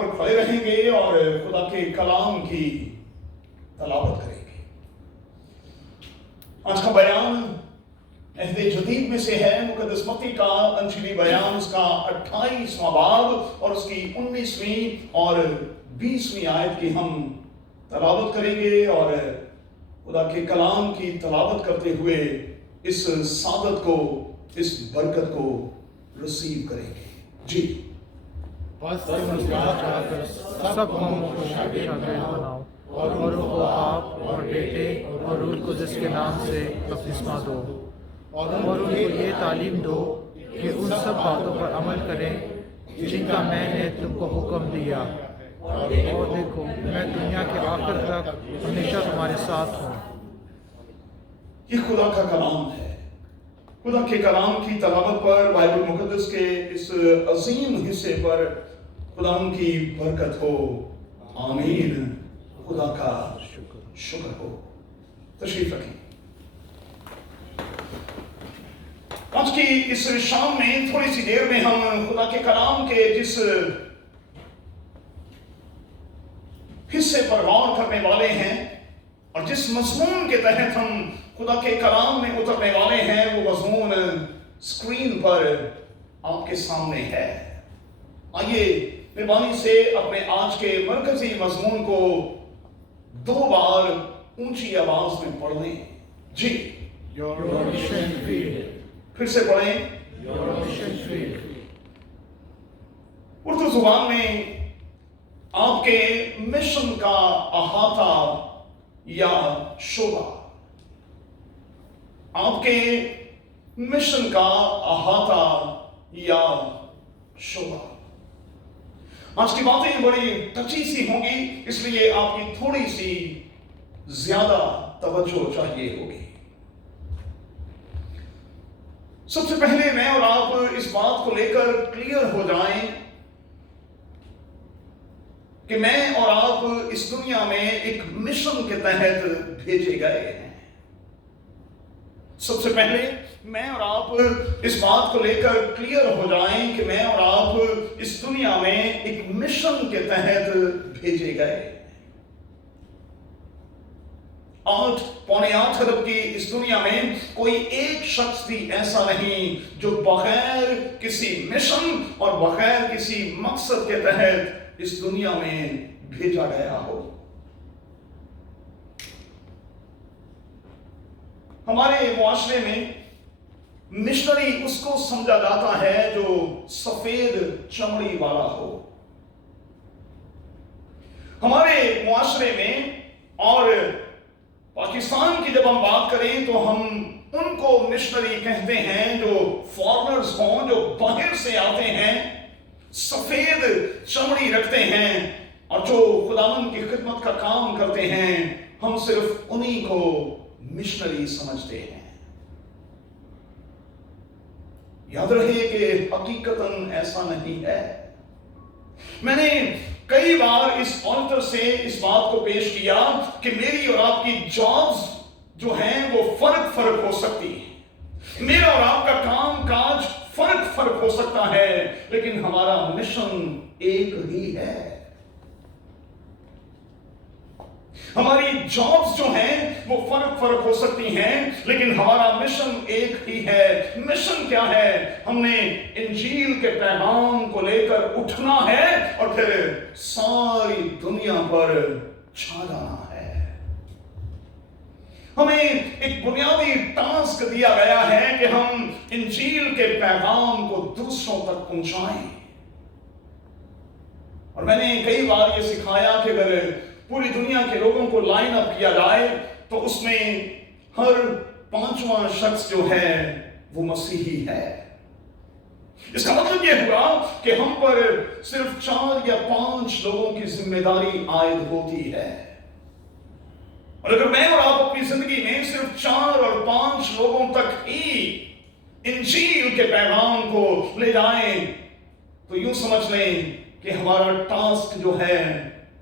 پر کھڑے رہیں گے اور خدا کے کلام کی تلاوت کریں گے۔ آج کا بیان عہد جدید میں سے ہے، مقدس متی کا انجیلی بیان، اس کا 28واں باب اور اس کی 19ویں اور 20ویں آیت کی ہم تلاوت کریں گے اور خدا کے کلام کی تلاوت کرتے ہوئے اس سعادت کو، اس برکت کو رسیو کریں گے۔ جی بس سب قوموں کو شاگرد بناؤ اور ان کو باپ اور بیٹے اور روح القدس کے نام سے بپتسمہ دو، اور ان کو یہ تعلیم دو کہ ان سب باتوں پر عمل کریں جن کا میں نے تم کو حکم دیا، اور دیکھو میں دنیا کے آخر تک ہمیشہ تمہارے ساتھ ہوں۔ یہ خدا کا کلام ہے۔ خدا کے کلام کی تلاوت پر، بائبل مقدس کے اس عظیم حصے پر خدا ان کی برکت ہو، آمین۔ خدا کا شکر ہو۔ تشریف رکھیں۔ آج کی اس شام میں تھوڑی سی دیر میں ہم خدا کے کلام کے جس حصے پر غور کرنے والے ہیں اور جس مضمون کے تحت ہم خدا کے کلام میں اترنے والے ہیں، وہ مضمون اسکرین پر آپ کے سامنے ہے۔ آئیے مہربانی سے اپنے آج کے مرکزی مضمون کو 2 بار اونچی آواز میں پڑھ لیں۔ جی Your mission field. پھر سے پڑھیں۔ Your mission field. اردو زبان میں آپ کے مشن کا احاطہ یا شعبہ، آپ کے مشن کا احاطہ یا شعبہ۔ آج کی باتیں بڑی ٹچی سی ہوں گی، اس لیے آپ کی تھوڑی سی زیادہ توجہ چاہیے ہوگی۔ سب سے پہلے میں اور آپ اس بات کو لے کر کلیئر ہو جائیں کہ میں اور آپ اس دنیا میں ایک مشن کے تحت بھیجے گئے ہیں۔ سب سے پہلے میں اور آپ اس بات کو لے کر کلیئر ہو جائیں کہ میں اور آپ اس دنیا میں ایک مشن کے تحت بھیجے گئے۔ 8.8 ارب کی اس دنیا میں کوئی ایک شخص بھی ایسا نہیں جو بغیر کسی مشن اور بغیر کسی مقصد کے تحت اس دنیا میں بھیجا گیا ہو۔ ہمارے معاشرے میں مشنری اس کو سمجھا جاتا ہے جو سفید چمڑی والا ہو۔ ہمارے معاشرے میں اور پاکستان کی جب ہم بات کریں تو ہم ان کو مشنری کہتے ہیں جو فارنرز ہوں، جو باہر سے آتے ہیں، سفید چمڑی رکھتے ہیں اور جو خداوند کی خدمت کا کام کرتے ہیں۔ ہم صرف انہی کو مشنری سمجھتے ہیں۔ یاد رہے کہ حقیقتاً ایسا نہیں ہے۔ میں نے کئی بار اس آلٹر سے اس بات کو پیش کیا کہ میری اور آپ کی جابز جو ہیں وہ فرق ہو سکتی ہیں، میرا اور آپ کا کام کاج فرق ہو سکتا ہے، لیکن ہمارا مشن ایک ہی ہے۔ ہماری جابز جو ہیں وہ فرق ہو سکتی ہیں، لیکن ہمارا مشن ایک ہی ہے۔ مشن کیا ہے؟ ہم نے انجیل کے پیغام کو لے کر اٹھنا ہے اور پھر ساری دنیا پر چھا جانا ہے۔ ہمیں ایک بنیادی ٹاسک دیا گیا ہے کہ ہم انجیل کے پیغام کو دوسروں تک پہنچائیں۔ اور میں نے کئی بار یہ سکھایا کہ اگر پوری دنیا کے لوگوں کو لائن اپ کیا جائے تو اس میں ہر 5واں شخص جو ہے وہ مسیحی ہے۔ اس کا مطلب یہ ہوا کہ ہم پر صرف 4 یا 5 لوگوں کی ذمہ داری عائد ہوتی ہے، اور اگر میں اور آپ اپنی زندگی میں صرف 4 اور 5 لوگوں تک ہی انجیل کے پیغام کو لے جائیں تو یوں سمجھ لیں کہ ہمارا ٹاسک جو ہے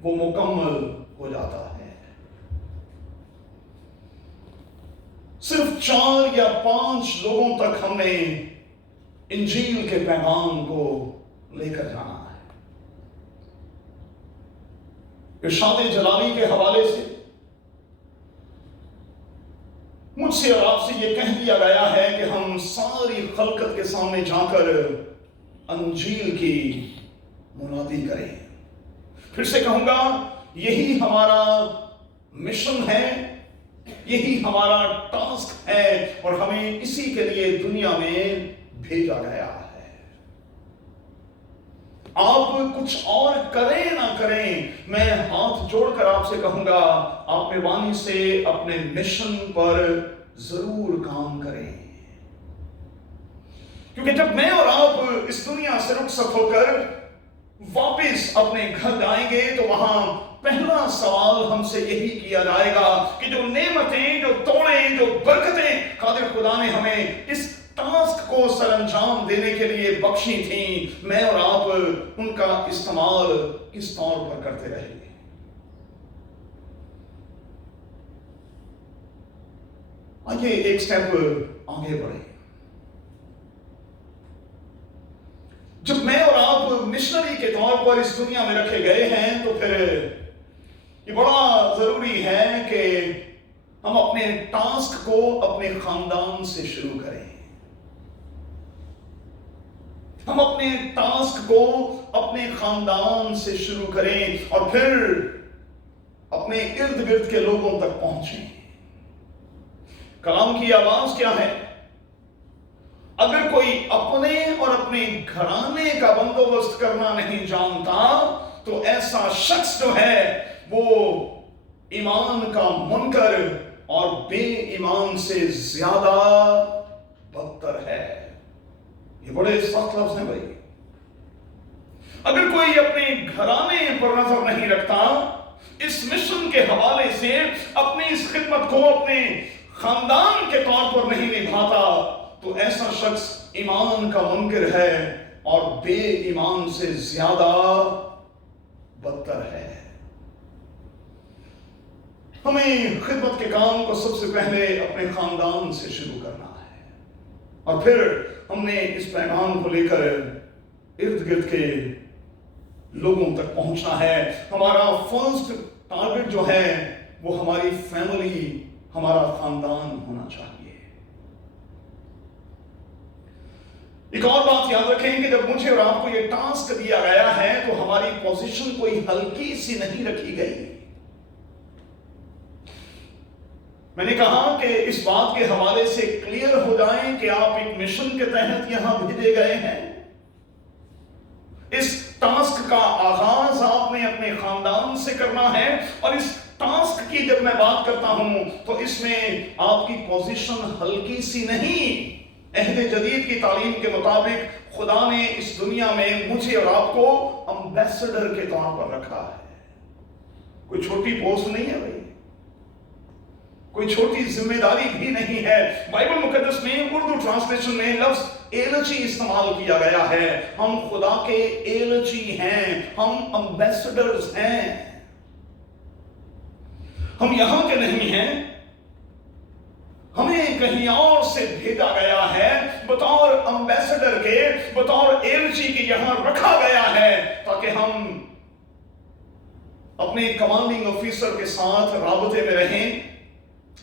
وہ مکمل ہو جاتا ہے۔ صرف 4 یا 5 لوگوں تک ہم نے انجیل کے پیغام کو لے کر جانا ہے۔ ارشاد جلالی کے حوالے سے مجھ سے اور آپ سے یہ کہہ دیا گیا ہے کہ ہم ساری خلقت کے سامنے جا کر انجیل کی منادی کریں. پھر سے کہوں گا، یہی ہمارا مشن ہے، یہی ہمارا ٹاسک ہے، اور ہمیں اسی کے لیے دنیا میں بھیجا گیا ہے. آپ کچھ اور کریں نہ کریں، میں ہاتھ جوڑ کر آپ سے کہوں گا، آپ مہربانی سے اپنے مشن پر ضرور کام کریں. کیونکہ جب میں اور آپ اس دنیا سے رخصت ہو کر واپس اپنے گھر آئیں گے تو وہاں پہلا سوال ہم سے یہی کیا جائے گا کہ جو نعمتیں، جو توڑیں، جو برکتیں قادر خدا نے ہمیں اس ٹاسک کو سر انجام دینے کے لیے بخشی تھیں، میں اور آپ ان کا استعمال کس طور پر کرتے رہیں گے. آئیے ایک سٹیپ آگے بڑھیں. جب میں اور آپ مشنری کے طور پر اس دنیا میں رکھے گئے ہیں تو پھر یہ بڑا ضروری ہے کہ ہم اپنے ٹاسک کو اپنے خاندان سے شروع کریں. ہم اپنے ٹاسک کو اپنے خاندان سے شروع کریں اور پھر اپنے ارد گرد کے لوگوں تک پہنچیں. کلام کی آواز کیا ہے؟ اگر کوئی اپنے اور اپنے گھرانے کا بندوبست کرنا نہیں جانتا تو ایسا شخص جو ہے وہ ایمان کا منکر اور بے ایمان سے زیادہ بدتر ہے. یہ بڑے سخت لفظ ہیں بھائی. اگر کوئی اپنے گھرانے پر نظر نہیں رکھتا، اس مشن کے حوالے سے اپنی اس خدمت کو اپنے خاندان کے طور پر نہیں نبھاتا تو ایسا شخص ایمان کا منکر ہے اور بے ایمان سے زیادہ بدتر ہے. ہمیں خدمت کے کام کو سب سے پہلے اپنے خاندان سے شروع کرنا ہے اور پھر ہم نے اس پیغام کو لے کر ارد گرد کے لوگوں تک پہنچنا ہے. ہمارا فرسٹ ٹارگٹ جو ہے وہ ہماری فیملی، ہمارا خاندان ہونا چاہیے. ایک اور بات یاد رکھیں کہ جب مجھے اور آپ کو یہ ٹاسک دیا گیا ہے تو ہماری پوزیشن کوئی ہلکی سی نہیں رکھی گئی. میں نے کہا کہ اس بات کے حوالے سے کلیئر ہو جائیں کہ آپ ایک مشن کے تحت یہاں بھیجے گئے ہیں. اس ٹاسک کا آغاز آپ نے اپنے خاندان سے کرنا ہے اور اس ٹاسک کی جب میں بات کرتا ہوں تو اس میں آپ کی پوزیشن ہلکی سی نہیں. اہل جدید کی تعلیم کے مطابق خدا نے اس دنیا میں مجھے اور آپ کو امبیسڈر کے طور پر رکھا ہے. کوئی چھوٹی پوسٹ نہیں ہے بھائی، کوئی چھوٹی ذمہ داری بھی نہیں ہے. بائبل مقدس میں اردو ٹرانسلیشن میں لفظ ایلچی استعمال کیا گیا ہے. ہم خدا کے ایلچی ہیں، ہم امبیسڈرز ہیں. ہم یہاں کے نہیں ہیں، ہمیں کہیں اور سے بھیجا گیا ہے. بطور امبیسڈر کے، بطور ایلچی کے یہاں رکھا گیا ہے تاکہ ہم اپنے کمانڈنگ آفیسر کے ساتھ رابطے میں رہیں،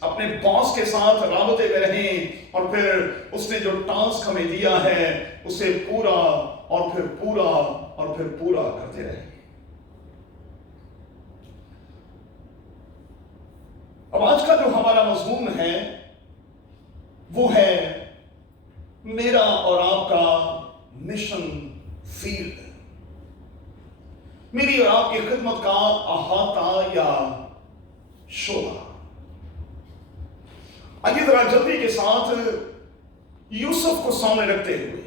اپنے باس کے ساتھ رابطے میں رہیں اور پھر اس نے جو ٹاسک ہمیں دیا ہے اسے پورا اور پھر پورا اور پھر پورا کرتے رہیں. اب آج کا جو ہمارا مضمون ہے وہ ہے میرا اور آپ کا مشن فیلڈ. میری اور آپ کی خدمت کا احاطہ یا شعبہ. آئیے ذرا جلدی کے ساتھ یوسف کو سامنے رکھتے ہوئے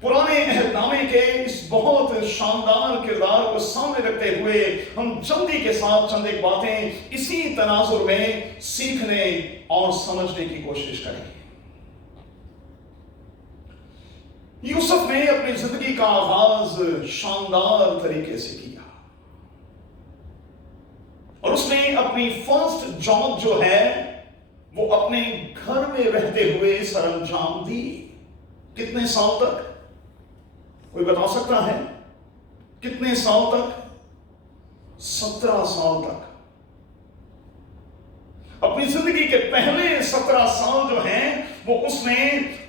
پرانے عہد نامے کے اس بہت شاندار کردار کو سامنے رکھتے ہوئے ہم جلدی کے ساتھ چند ایک باتیں اسی تناظر میں سیکھنے اور سمجھنے کی کوشش کریں. یوسف نے اپنی زندگی کا آغاز شاندار طریقے سے کیا اور اس نے اپنی فرسٹ جاب جو ہے وہ اپنے گھر میں رہتے ہوئے سر انجام دی. کتنے سال تک؟ کوئی بتا سکتا ہے کتنے سال تک؟ 17 साल तक, अपनी जिंदगी के पहले 17 साल जो हैं वो उसने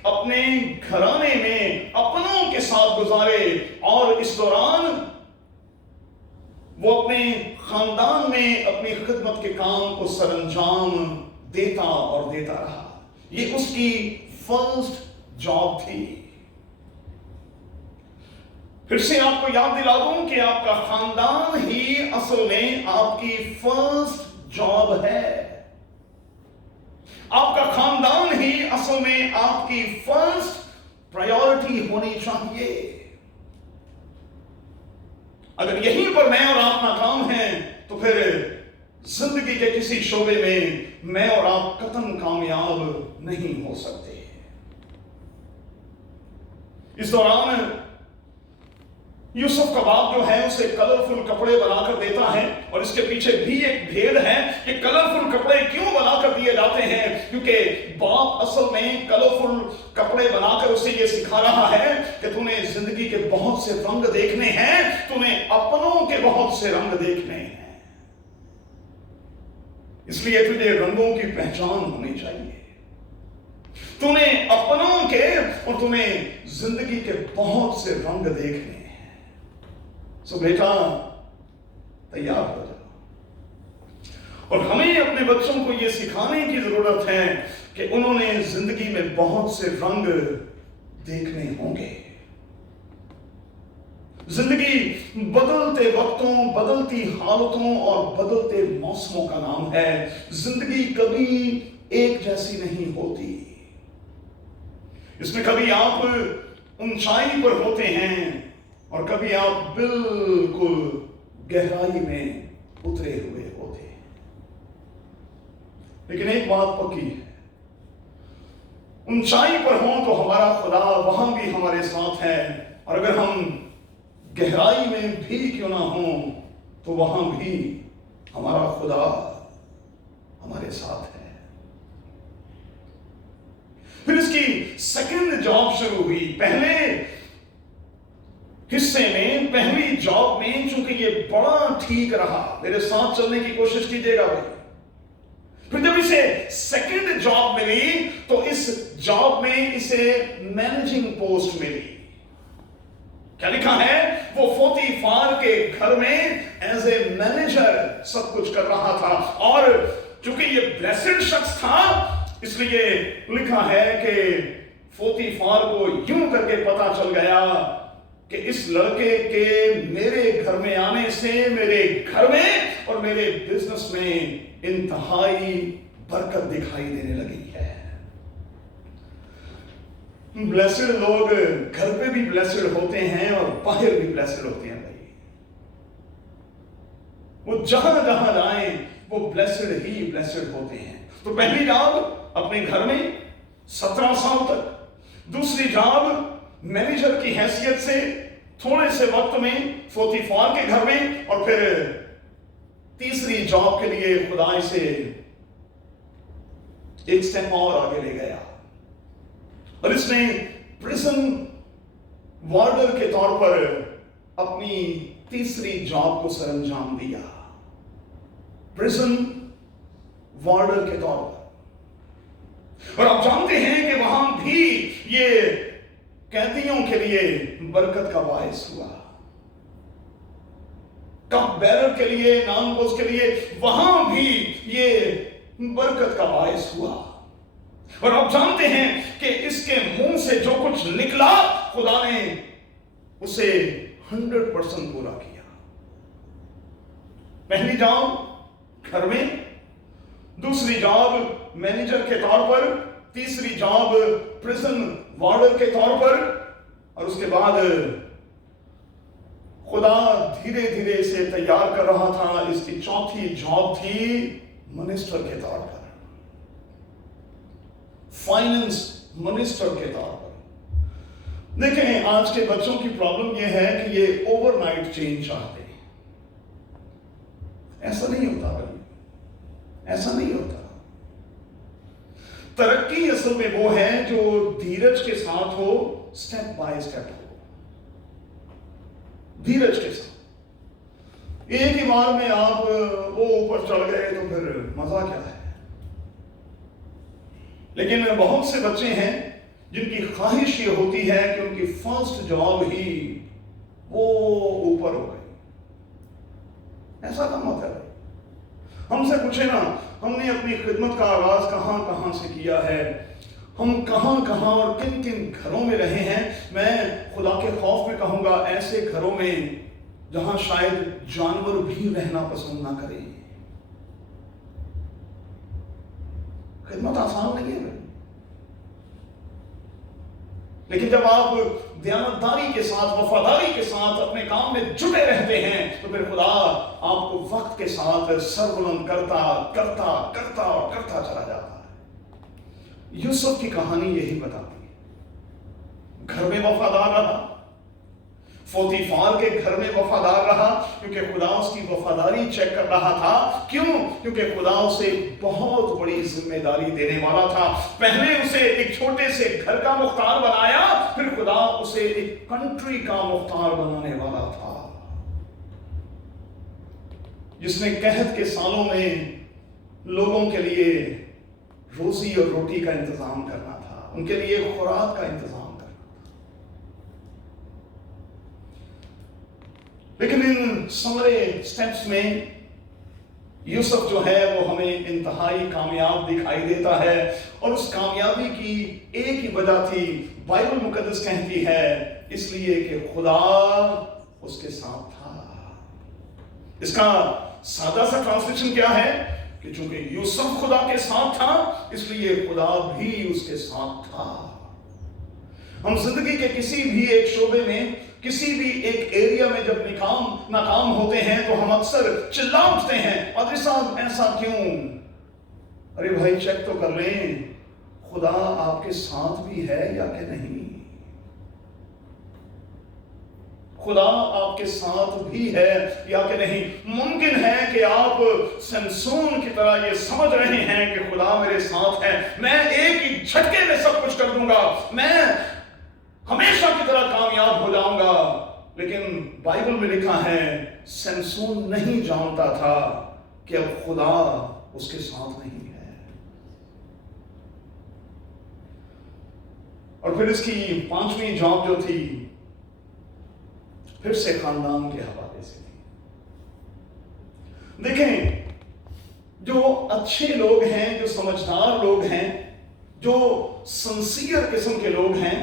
अपने घराने में अपनों के साथ गुजारे, और इस दौरान वो अपने खानदान में अपनी खिदमत के काम को सरंजाम देता और देता रहा। ये उसकी फर्स्ट जॉब थी। फिर से आपको याद दिला दूं कि आपका खानदान ही असल में आपकी फर्स्ट जॉब है। आपका खानदान ही असल में आपकी फर्स्ट प्रायोरिटी होनी चाहिए। अगर यहीं पर मैं और आप नाकाम हैं तो फिर जिंदगी के किसी शोबे में मैं और आप कतई कामयाब नहीं हो सकते। इस दौरान यूसुफ का बाप जो है उसे कलरफुल कपड़े बनाकर देता है, और इसके पीछे भी एक भेद है कि कलरफुल कपड़े क्यों बनाकर दिए जाते हैं, क्योंकि बाप असल में कलरफुल कपड़े बनाकर उसे यह सिखा रहा है कि तूने जिंदगी के बहुत से रंग देखने हैं, तूने अपनों के बहुत से रंग देखने हैं, इसलिए तुझे रंगों की पहचान होनी चाहिए। तूने अपनों के और तूने जिंदगी के बहुत से रंग देखने हैं। सो बेटा तैयार हो जाओ। और हमें अपने बच्चों को यह सिखाने की जरूरत है कि उन्होंने जिंदगी में बहुत से रंग देखने होंगे। जिंदगी बदलते वक्तों, बदलती हालतों और बदलते मौसमों का नाम है। जिंदगी कभी एक जैसी नहीं होती। इसमें कभी आप ऊंचाई पर होते हैं और कभी आप बिल्कुल गहराई में उतरे हुए होते हैं। लेकिन एक बात पक्की है, ऊंचाई पर हों तो हमारा खुदा वहां भी हमारे साथ है, और अगर हम गहराई में भी क्यों ना हो तो वहां भी हमारा खुदा हमारे साथ है। फिर इसकी सेकंड जॉब शुरू हुई। पहले हिस्से में, पहली जॉब में, चूंकि ये बड़ा ठीक रहा, मेरे साथ चलने की कोशिश कीजिएगा भाई। फिर जब इसे सेकंड जॉब मिली तो इस जॉब में इसे मैनेजिंग पोस्ट मिली। क्या लिखा है? वो पोतीफार के घर में एज ए मैनेजर सब कुछ कर रहा था, और चूंकि ये ब्लेस्ड शख्स था इसलिए लिखा है कि पोतीफार को यूं करके पता चल गया कि इस लड़के के मेरे घर में आने से मेरे घर में और मेरे बिजनेस में इंतहाई बरकत दिखाई देने लगी है। ब्लेस्ड लोग घर पे भी ब्लेस्ड होते हैं और बाहर भी ब्लेस्ड होते हैं भाई। वो जहां जहां जाए वो ब्लेस्ड ही ब्लेस्ड होते हैं। तो पहली जॉब अपने घर में 17 साल तक, दूसरी जॉब मैनेजर की हैसियत से थोड़े से वक्त में पोतीफार के घर में, और फिर तीसरी जॉब के लिए खुदा इसे एक स्टेप और आगे ले गया और इसने प्रिजन वार्डर के तौर पर अपनी तीसरी जॉब को सरंजाम दिया। प्रिजन वार्डर के तौर पर। और आप जानते हैं कि वहां भी ये कैदियों के लिए बरकत का बायस हुआ। कप बैरर के लिए, नामपोस के लिए वहां भी ये बरकत का बायस हुआ। और आप जानते हैं कि इसके मुंह से जो कुछ निकला खुदा ने उसे 100% पूरा किया। पहली जॉब घर में, दूसरी जॉब मैनेजर के तौर पर, तीसरी जॉब प्रिजन वार्डर के तौर पर, और उसके बाद खुदा धीरे धीरे इसे तैयार कर रहा था। इसकी चौथी जॉब थी मिनिस्टर के तौर पर, फाइनेंस मिनिस्टर के तौर पर। देखें, आज के बच्चों की प्रॉब्लम यह है कि ये ओवरनाइट चेंज चाहते हैं। ऐसा नहीं होता भाई, ऐसा नहीं होता। तरक्की असल में वो है जो धीरज के साथ हो, स्टेप बाय स्टेप हो, धीरज के साथ। एक ही बार में आप वो ऊपर चढ़ गए तो फिर मजा क्या है। लेकिन बहुत से बच्चे हैं जिनकी ख्वाहिश ये होती है कि उनकी फर्स्ट जॉब ही वो ऊपर हो गई। ऐसा काम होता है। हमसे पूछे ना, हमने अपनी खिदमत का आगाज कहां कहां से किया है, हम कहां कहां और किन किन घरों में रहे हैं। मैं खुदा के खौफ में कहूंगा, ऐसे घरों में जहां शायद जानवर भी रहना पसंद ना करें। खिदमत आसान नहीं है, लेकिन जब आप दयानतदारी के साथ, वफादारी के साथ अपने काम में जुटे रहते हैं तो फिर खुदा आपको वक्त के साथ सरबुलंद करता करता करता और करता चला जाता है। यूसुफ की कहानी यही बताती है। घर में वफादार रहा, पोतीफार के घर में वफादार रहा, क्योंकि खुदा उसकी वफादारी चेक कर रहा था। क्यों? क्योंकि खुदा उसे बहुत बड़ी जिम्मेदारी देने वाला था। पहले उसे एक छोटे से घर का मुख्तार बनाया, फिर खुदा उसे एक कंट्री का मुख्तार बनाने वाला था, जिसने कहत के सालों में लोगों के लिए रोजी और रोटी का इंतजाम करना था, उनके लिए खुराक का इंतजाम। लेकिन इन सारे स्टेप्स में यूसुफ जो है वो हमें इंतहाई कामयाब दिखाई देता है, और उस कामयाबी की एक ही वजह थी, बाइबल मुकद्दस कहती है, इसलिए कि खुदा उसके साथ था। इसका सादा सा ट्रांसलेशन क्या है कि चूंकि यूसुफ खुदा के साथ था, इसलिए खुदा भी उसके साथ था। हम जिंदगी के किसी भी एक शोबे में, किसी भी एक एरिया में जब नाकाम होते हैं तो हम अक्सर चिल्ला उठते हैं, और ऐसा क्यों? अरे भाई, चेक तो कर लें, खुदा आपके साथ भी है या कि नहीं। खुदा आपके साथ भी है या कि नहीं। मुमकिन है कि आप समसून की तरह ये समझ रहे हैं कि खुदा मेरे साथ है, मैं एक ही झटके में सब कुछ कर दूंगा, मैं हमेशा की तरह कामयाब हो जाऊंगा। लेकिन बाइबल में लिखा है, समसून नहीं जानता था कि अब खुदा उसके साथ नहीं है। और फिर इसकी पांचवी जॉब जो थी, फिर से खानदान के हवाले से थी। देखें, जो अच्छे लोग हैं, जो समझदार लोग हैं, जो सिंसियर किस्म के लोग हैं,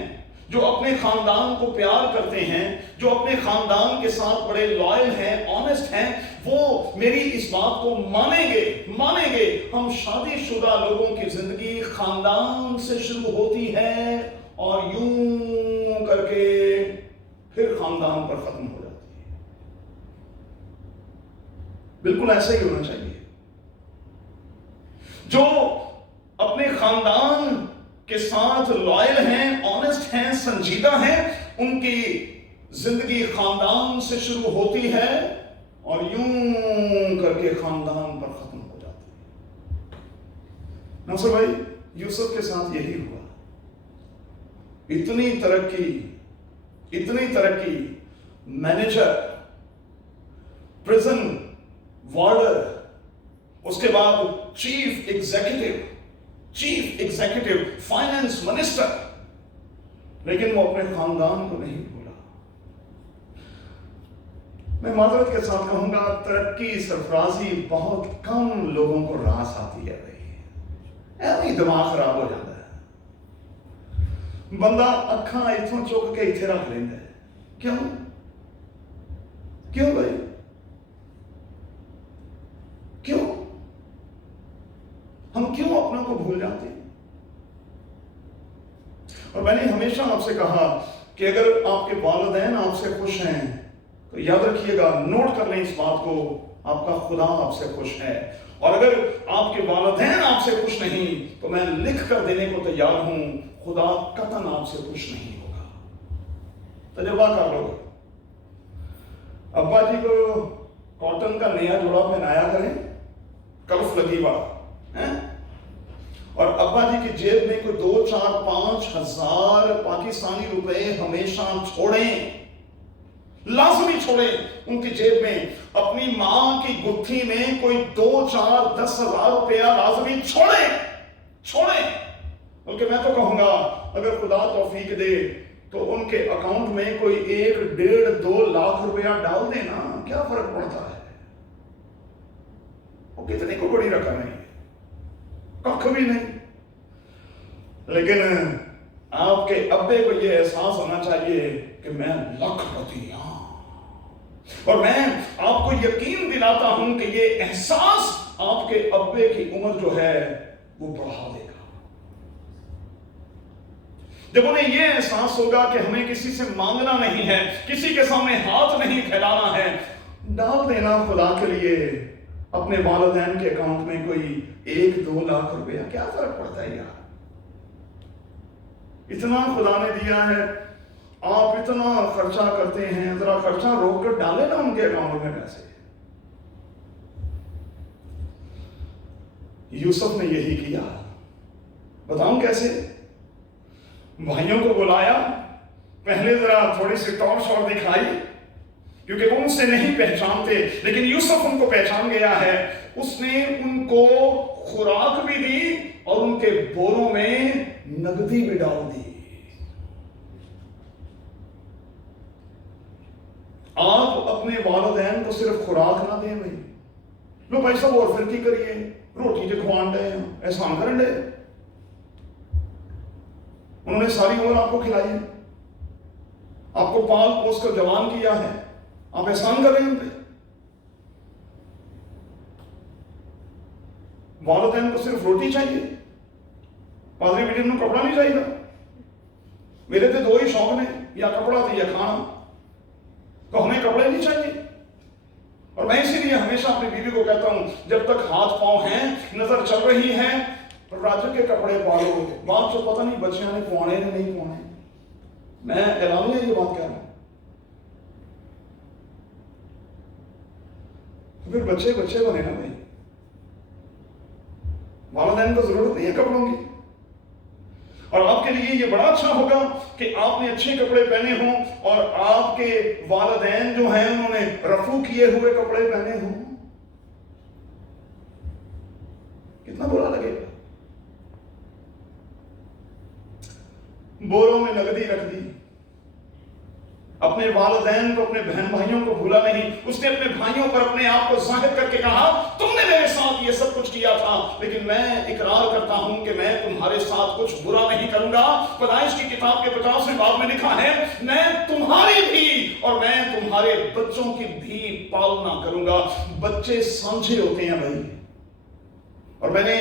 जो अपने खानदान को प्यार करते हैं, जो अपने खानदान के साथ बड़े लॉयल हैं, ऑनेस्ट हैं, वो मेरी इस बात को मानेंगे। हम शादीशुदा लोगों की जिंदगी खानदान से शुरू होती है और यूं करके फिर खानदान पर खत्म हो जाती है। बिल्कुल ऐसा ही होना चाहिए। जो अपने खानदान के साथ लॉयल हैं, ऑनेस्ट हैं, संजीदा हैं, उनकी जिंदगी खानदान से शुरू होती है और यूं करके खानदान पर खत्म हो जाती है। नासिर भाई, यूसुफ के साथ यही हुआ। इतनी तरक्की, मैनेजर, प्रिजन वार्डर, उसके बाद चीफ एग्जीक्यूटिव, फाइनेंस मिनिस्टर, लेकिन वो अपने खानदान को नहीं भूला। मैं माजरत के साथ कहूंगा, तरक्की, सरफराजी बहुत कम लोगों को रास आती है भाई। ऐसे ही दिमाग खराब हो जाता है। बंदा अखा इथों चुक के इथे रख लेंदा है। क्यों भाई? क्यों? हम क्यों अपनों को भूल जाते हैं? और मैंने हमेशा आपसे कहा कि अगर आपके वालिदैन आपसे खुश हैं तो याद रखिएगा, नोट कर लें इस बात को, आपका खुदा आपसे खुश है। और अगर आपके वालिदैन आपसे खुश नहीं तो मैं लिख कर देने को तैयार हूं, खुदा कतन आपसे खुश नहीं होगा। तजुर्बा कर लो। अब्बा जी को कॉटन का नया जोड़ा पहनाया करें, कल्फ लगी वाला है, और अब्बा जी की जेब में कोई 2, 4, 5 हजार पाकिस्तानी रुपए हमेशा छोड़ें। लाजमी छोड़ें। उनकी जेब में, अपनी मां की गुत्थी में कोई 2, 4, 10 हजार रुपया लाजमी छोड़ें। बल्कि मैं तो कहूंगा अगर खुदा तौफीक दे तो उनके अकाउंट में कोई 1, 1.5, 2 लाख रुपया डाल देना, क्या फर्क पड़ता है? वो कितनी को बड़ी रकम है, कख भी नहीं। लेकिन आपके अब्बे को यह एहसास होना चाहिए कि मैं लखपति हूं, और मैं आपको यकीन दिलाता हूं कि यह एहसास आपके अब्बे की उम्र जो है वो बढ़ा देगा। जब उन्हें यह एहसास होगा कि हमें किसी से मांगना नहीं है, किसी के सामने हाथ नहीं फैलाना है, डाल देना खुदा के लिए अपने वालिदैन के अकाउंट में कोई 1, 2 लाख रुपया, क्या फर्क पड़ता है यार? इतना खुदा ने दिया है, आप इतना खर्चा करते हैं, जरा खर्चा रोक कर डाले ना उनके अकाउंट में पैसे। यूसुफ ने यही किया। बताऊं कैसे? भाइयों को बुलाया, पहले जरा थोड़ी सी टॉर शॉर दिखाई, क्योंकि वो उनसे नहीं पहचानते, लेकिन यूसुफ उनको पहचान गया है। उसने उनको खुराक भी दी और उनके बोरों में नगदी भी डाल दी। आप अपने वालिदैन को सिर्फ खुराक ना दें भाई, लो भाई सब और फिर की करिए, रोटी जो खुआन रहे हैं, एहसान करन दे। उन्होंने सारी उम्र आपको खिलाई है, आपको पाल पोस कर जवान किया है, आप एहसान कर रहे हैं उन पे। वालिदैन को सिर्फ रोटी चाहिए, पादरी बेटी को कपड़ा नहीं चाहिए। मेरे तो 2 ही शौक ने, या कपड़ा थी या खाना, तो हमें कपड़े नहीं चाहिए। और मैं इसीलिए हमेशा अपनी बीवी को कहता हूं, जब तक हाथ पांव हैं, नजर चल रही है, राजू के कपड़े पालो। बात तो पता नहीं बच्चियां ने पौने ने नहीं पौने, मैं ऐलानिया ये बात कह रहा हूं। तो फिर बच्चे बने ना भाई, वालिदैन को जरूरत नहीं है कपड़ों की। और आपके लिए ये बड़ा अच्छा होगा कि आपने अच्छे कपड़े पहने हों और आपके वालिदैन जो हैं उन्होंने रफू किए हुए कपड़े पहने हों। कितना बुरा लगेगा। बोरों में नगदी रख दी, अपने वालिदैन को, अपने बहन भाइयों को भूला नहीं। उसने अपने भाइयों पर अपने आप को जाहिर करके कहा, तुमने मेरे साथ ये सब कुछ किया था, लेकिन मैं इकरार करता हूं कि मैं तुम्हारे साथ कुछ बुरा नहीं करूंगा। पैदाइश की किताब के 50वें बाब में लिखा है, मैं तुम्हारी भी और मैं तुम्हारे बच्चों की भी पालना करूंगा। बच्चे साझे होते हैं भाई। और मैंने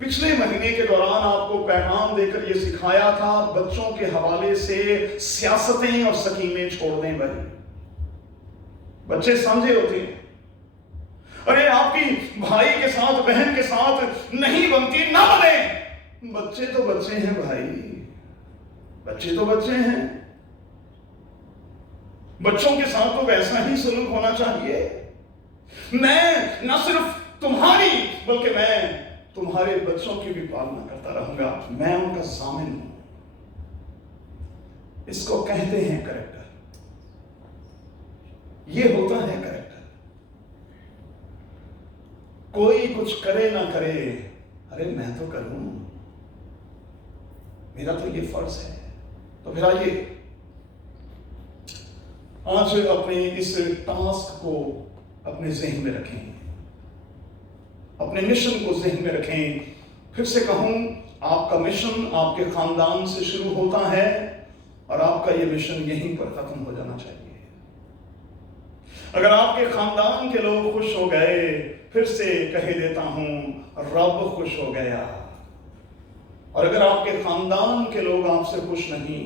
पिछले महीने के दौरान आपको पैगाम देकर यह सिखाया था, बच्चों के हवाले से सियासतें और स्कीमें छोड़ दें भाई। बच्चे समझे होते हैं। अरे आपकी भाई के साथ, बहन के साथ नहीं बनती, ना बने। बच्चे तो बच्चे हैं भाई, बच्चे तो बच्चे हैं। बच्चों के साथ तो वैसा ही सलूक होना चाहिए। मैं न सिर्फ तुम्हारी बल्कि मैं तुम्हारे बच्चों की भी पालना करता रहूंगा। मैं उनका ज़ामिन हूं। इसको कहते हैं कैरेक्टर। ये होता है कैरेक्टर। कोई कुछ करे ना करे, अरे मैं तो करूं, मेरा तो ये फर्ज है। तो फिर आइए आज अपने इस टास्क को अपने ज़हन में रखें, अपने मिशन को ज़हन में रखें। फिर से कहूं, आपका मिशन आपके खानदान से शुरू होता है और आपका यह मिशन यहीं पर खत्म हो जाना चाहिए। अगर आपके खानदान के लोग खुश हो गए, फिर से कह देता हूं, रब खुश हो गया। और अगर आपके खानदान के लोग आपसे खुश नहीं,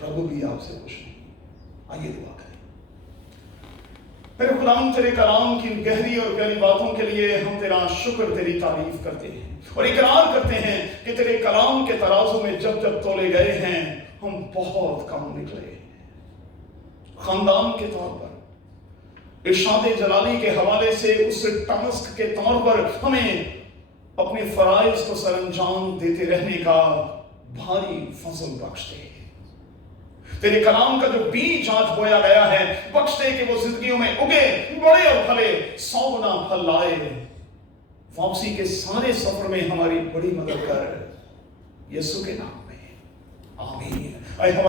रब भी आपसे खुश नहीं। आइए दुआ करें। मेरे खुदाम, तेरे कलाम की गहरी और प्यारी बातों के लिए हम तेरा शुक्र, तेरी तारीफ करते हैं और इकरार करते हैं कि तेरे कलाम के तराजू में जब जब तोले गए हैं, हम बहुत कम निकले हैं। खानदान के तौर पर, इरशाद जलाली के हवाले से उस टास्क के तौर पर हमें अपने फराइज को सरअंजाम देते रहने का भारी फजल बख्श दे। तेरे कलाम का जो बीज आज बोया गया है, बख्श दे कि वो जिंदगियों में उगे, बड़े और फले, 100 गुना फल लाए। वापसी के सारे सफर में हमारी बड़ी मदद कर, यीशु के नाम में, आमीन।